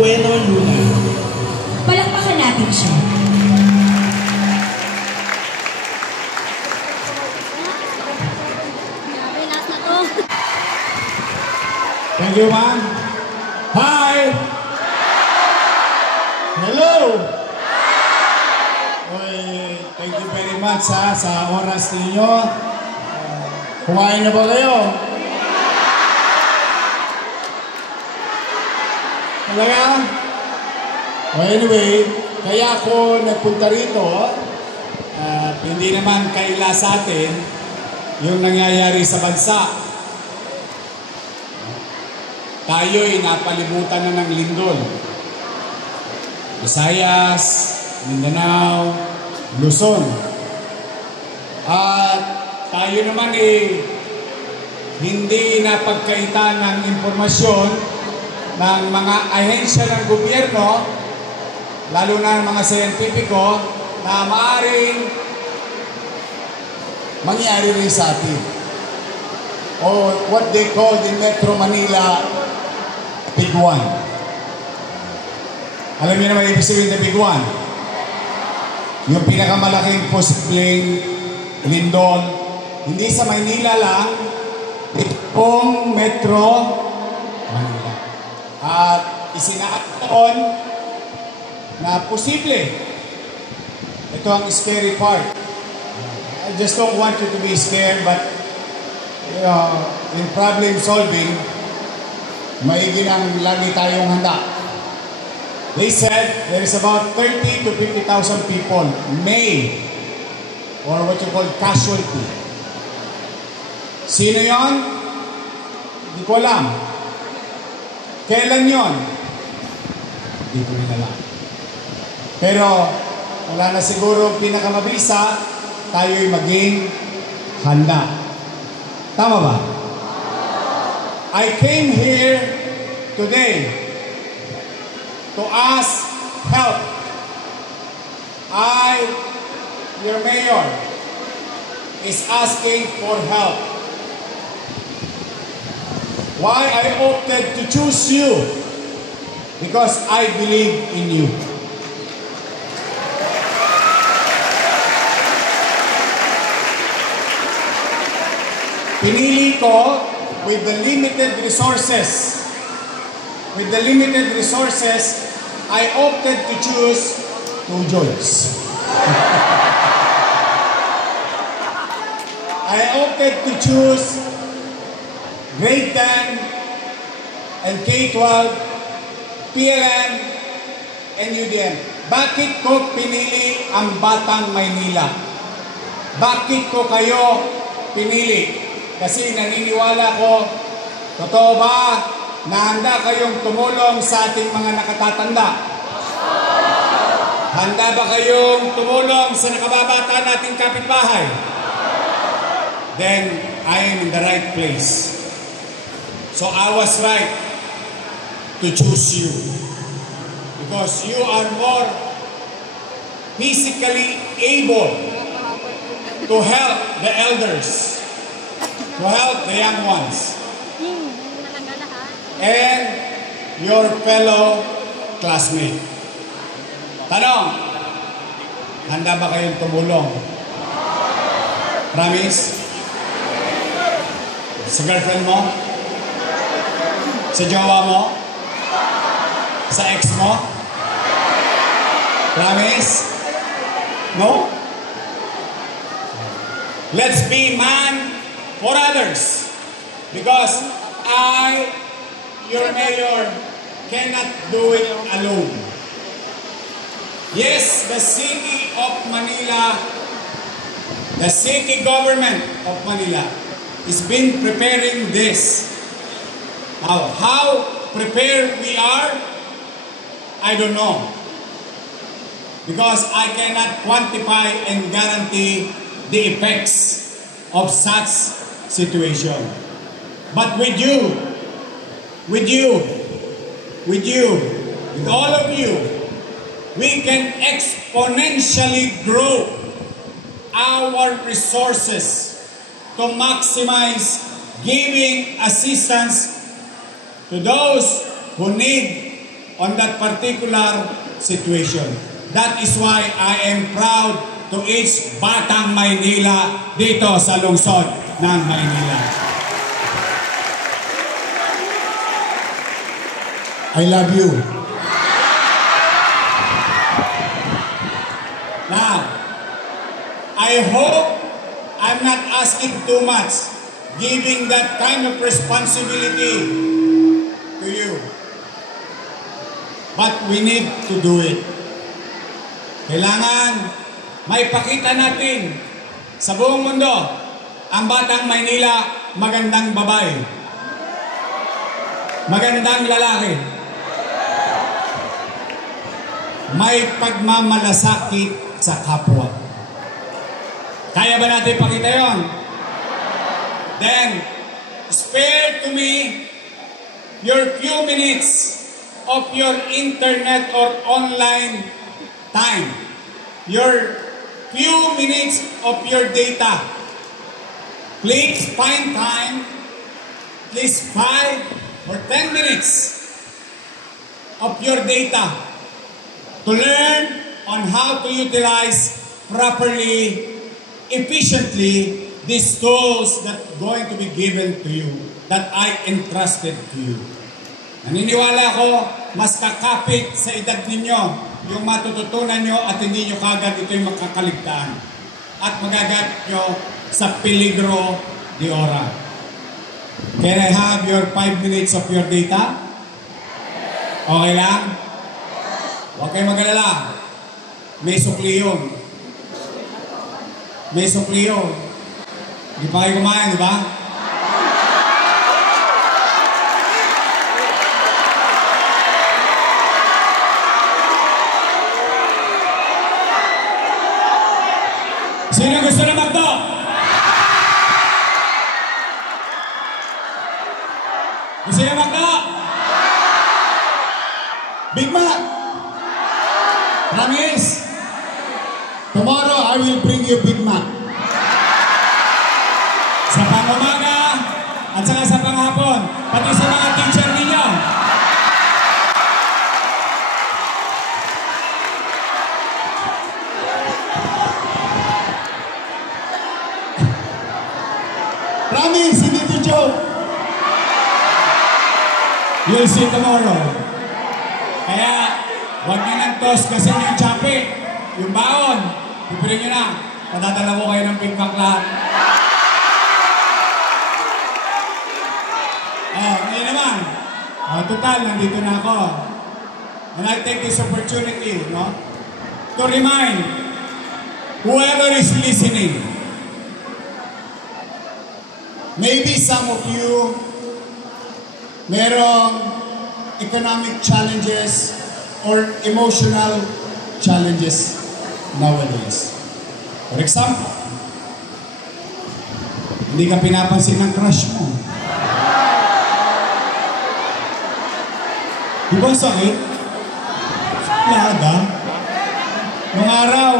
Bueno Luna. Palakpakan natin siya. Thank you, ma'am. Hi! Hello! Thank you very much sa oras ninyo. Kumain na ba kayo? Talaga? Anyway, kaya ako nagpunta rito, hindi naman kaila sa atin yung nangyayari sa bansa. Tayo'y napalibutan na ng lindol. Visayas, Mindanao, Luzon. At tayo naman hindi napagkaitan ng impormasyon ng mga ahensya ng gobyerno, lalo na ng mga siyentipiko, na maaaring mangyari rin sa atin. O what they call in Metro Manila, Big One. Alam niyo naman ibig sabihin ng Big One? Yung pinakamalaking posibleng lindol, hindi sa Maynila lang, itong Metro Manila. At isinaakon na posible Ito ang scary part. I just don't want you to be scared, but in problem solving, maigi nang lagi tayong handa. They said there is about 30 to 50,000 people may, or what you call casualty. Sino yon? Hindi ko alam. Kailan yon? Hindi ko rin alam. Pero wala na siguro pinakamabisa, tayo'y maging handa. Tama ba? I came here today to ask help. Your mayor, is asking for help. Why I opted to choose you? Because I believe in you. Pinili ko with the limited resources. With the limited resources, I opted to choose two Joys. I opted to choose grade 10 and K-12, PLM, and UDM. Bakit ko pinili ang Batang Maynila? Bakit ko kayo pinili? Kasi naniniwala ko, totoo ba na handa kayong tumulong sa ating mga nakatatanda? Handa ba kayong tumulong sa nakababata nating kapitbahay? Then, I am in the right place. So I was right to choose you. Because you are more physically able to help the elders, to help the young ones, and your fellow classmate. Tanong, handa ba kayong tumulong? Promise? Sa girlfriend mo? Sa jowa mo? Sa ex mo? Promise? No? Let's be man for others. Because I, your mayor, cannot do it alone. Yes, the city of Manila, the city government of Manila has been preparing this. Now, how prepared we are, I don't know. Because I cannot quantify and guarantee the effects of such situation. But with you, with all of you, we can exponentially grow our resources to maximize giving assistance to those who need on that particular situation. That is why I am proud to each Batang Maynila dito sa lungsod ng Maynila. I love you. Now, I hope I'm not asking too much, giving that kind of responsibility to you. But we need to do it. Kailangan maipakita natin sa buong mundo ang Batang Maynila magandang babae, magandang lalaki, may pagmamalasakit sa kapwa. Kaya ba natin ipakita yon? Then, spare to me your few minutes of your internet or online time. Your few minutes of your data. Please find time, please 5 or 10 minutes of your data to learn on how to utilize properly, efficiently, these tools that are going to be given to you, that I entrusted to you. Naniniwala ko, mas kakapit sa edad ninyo yung matututunan nyo at hindi nyo kagad ito yung makakaligtaan. At magagat nyo sa peligro di ora. Can I have your 5 minutes of your data? Okay lang? Huwag kayong mag-alala. May sukli yun. May sukli yun. Di pa kayo kumain, di ba? Sino gusto na magdo? Gusto na magdo? Big Mac! Promise? Tomorrow, I will bring you Big Mac. Sa pang-umaga at saka sa panghapon, pati sa mga teacher ninyo. Promise, hindi to joke. You'll see tomorrow. Kaya, huwag nyo ng toss kasi yung chape, yung baon, pipirin nyo na. Patadala ko kayo ng Big Mac lahat. Ngayon naman. Total, nandito na ako. And I take this opportunity, no? To remind whoever is listening. Maybe some of you merong economic challenges or emotional challenges nowadays. For example, hindi ka pinapansin ng crush mo. Di ba sakit? Laga. Nung araw,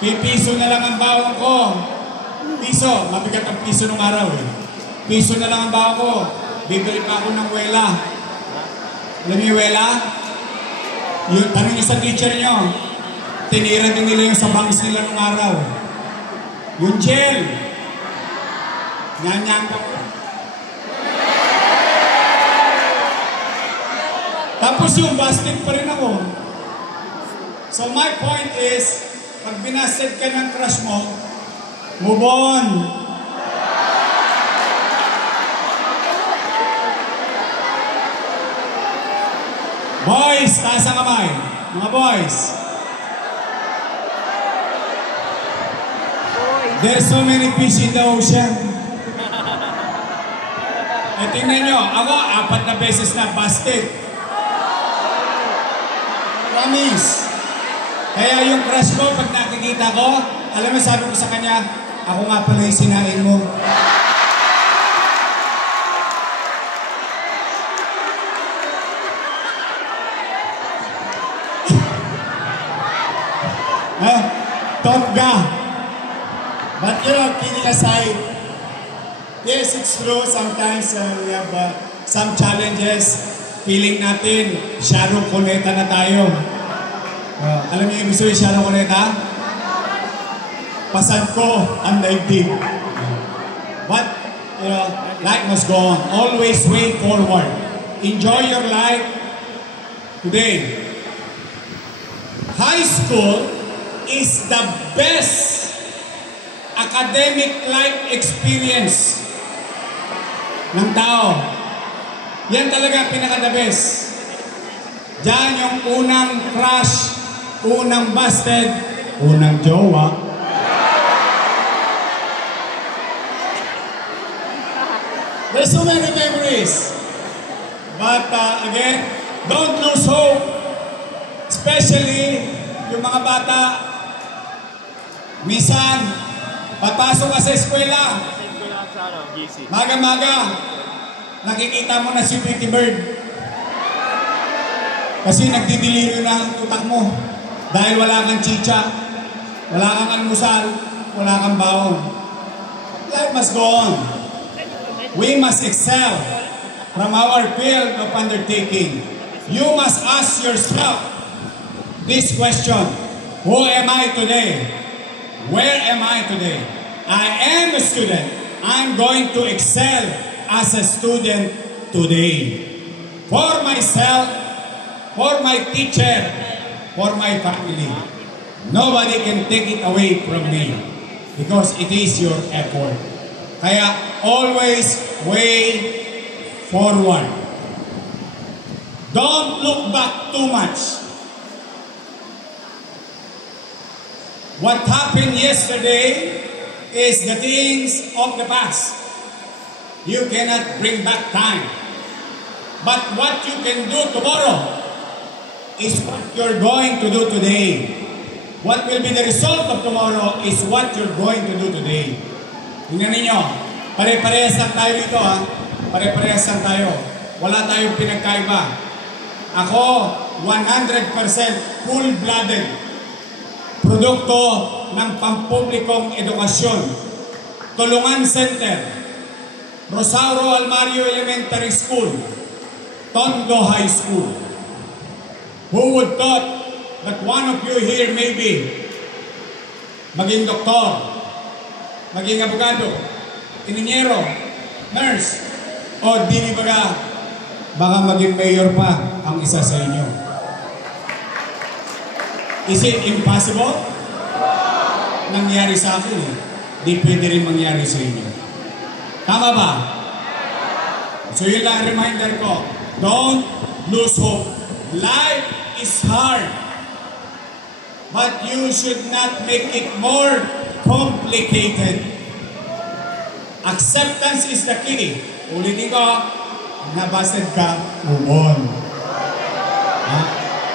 piso na lang ang bawang ko. Piso, mabigat ang piso nung araw eh. Piso na lang ang bawang ko. Bibili pa ako ng wela. Alam niyo yung wela? Yung tanong niyo sa teacher niyo. Tinira din nila yung sa bangs nila nung araw. Yung gel. Nyanyang ka ko. Tapos yung busted pa rin ako. So my point is, pag binasted ka ng crush mo, move on. Boys, taas ang kamay. Mga boys. There's so many fish in the ocean. Tingnan nyo, ako 4 na beses na busted. Promise. Kaya yung crush ko, pag nakikita ko, alam mo, sabi ko sa kanya, ako nga pala yung sinain mo. Totga. But you know, kidding aside, yes, it's true, sometimes we have some challenges. Feeling natin, Sharon Cuneta na tayo. Alam niyo yung gusto yung Sharon Cuneta? Pasad ko ang daigdig. But, you know, life must go on. Always way forward. Enjoy your life today. High school is the best academic life experience ng tao. Yan talaga pinaka-the best. Diyan yung unang crush, unang busted, unang jowa. There's so many memories. But again, don't lose hope. Especially yung mga bata. Minsan, papasok ka sa eskwela. Maga-maga, nakikita mo na si Pretty Bird. Kasi nagdidelirio na ang utak mo. Dahil wala kang chicha, wala kang almusal, wala kang baon. Life must go on. We must excel from our field of undertaking. You must ask yourself this question: who am I today? Where am I today? I am a student. I'm going to excel as a student today. For myself for my teacher, for my family. Nobody can take it away from me because it is your effort. Kaya always way forward. Don't look back too much. What happened yesterday is the things of the past. You cannot bring back time. But what you can do tomorrow is what you're going to do today. What will be the result of tomorrow is what you're going to do today. Tingnan ninyo, pare-parehas lang tayo dito ha. Pare-parehas lang tayo. Wala tayong pinagkaiba. Ako, 100% full-blooded. Produkto ng pampublikong edukasyon. Tulungan Center, Rosario Almario Elementary School, Tondo High School. Who would thought that one of you here maybe maging doktor, maging abogado, inhinyero, nurse, o di baka maging mayor pa ang isa sa inyo. Is it impossible? Nangyari sa akin eh. Di pwede rin mangyari sa inyo. Tama ba? So yun lang reminder ko. Don't lose hope. Life is hard. But you should not make it more complicated. Acceptance is the key. Ulitin ko, nabasted ka, move on. Ha?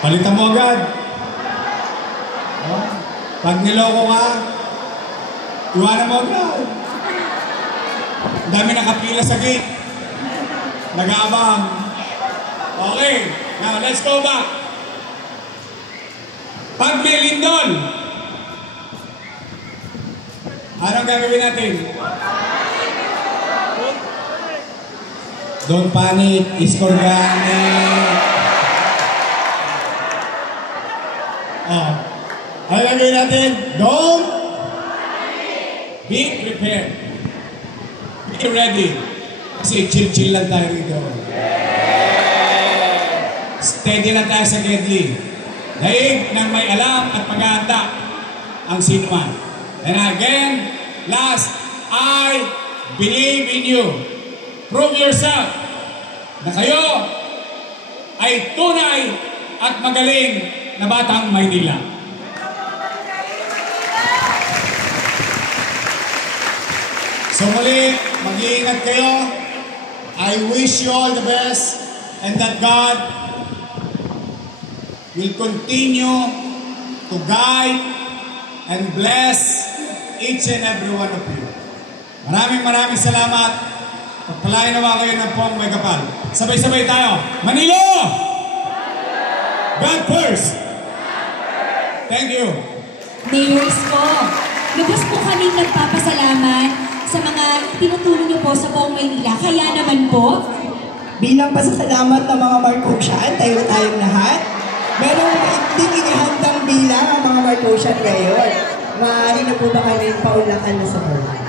Palitan mo agad. Pag niloko ka, iwanan mo agad. Dami nakapila sa gate. Nag-aabang. Okay, now let's go back. Pag may lindol, anong gagawin natin? Don't panic, is organic. Oh. Ano gagawin natin? Don't be prepared. Be ready. Kasi chill-chill lang tayo rito. Steady lang tayo sa Gedli. Daig ng may alam at pag-aanda ang sinuman. And again, last, I believe in you. Prove yourself na kayo ay tunay at magaling na batang Maynila. So muli, mag-iingat kayo. I wish you all the best and that God will continue to guide and bless each and every one of you. Maraming salamat. Pagpalain naman kayo ng pong may kapal. Sabay-sabay tayo. Manilo! God first! Thank you. Mayors po, lubos po kami nagpapasalamat sa mga tinutulong niyo po sa buong Maynila. Kaya naman po, bilang pasasalamat ng mga Marcosian, tayo tayong lahat, meron hindi inihandang bilang ang mga Marcosian ngayon. Maaari na po ba kami paulakan na sa board?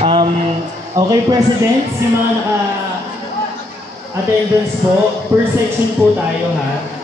Okay, Presidents, yung mga naka-attendance po, per section po tayo ha.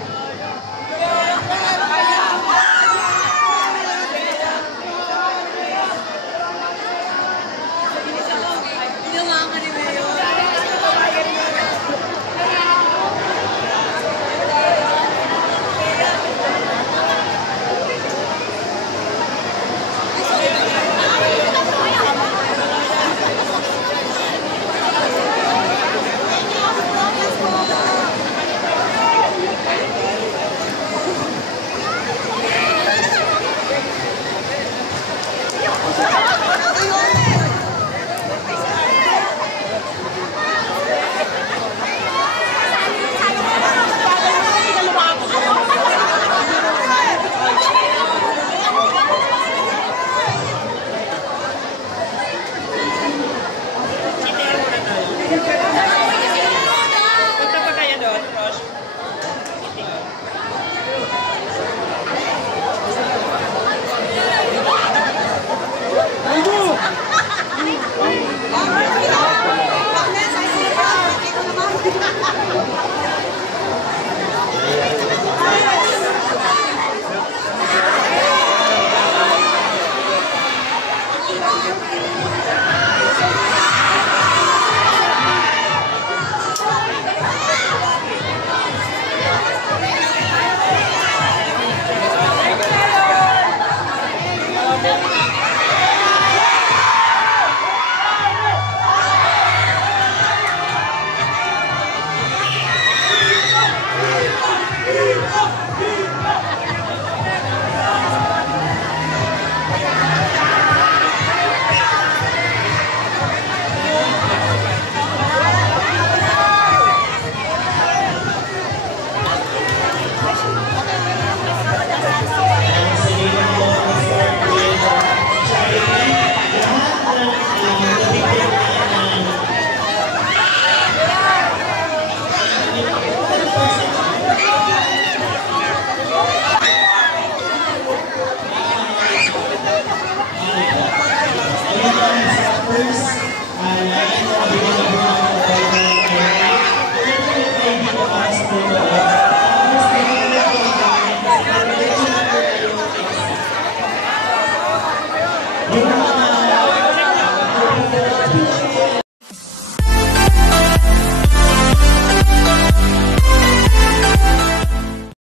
First,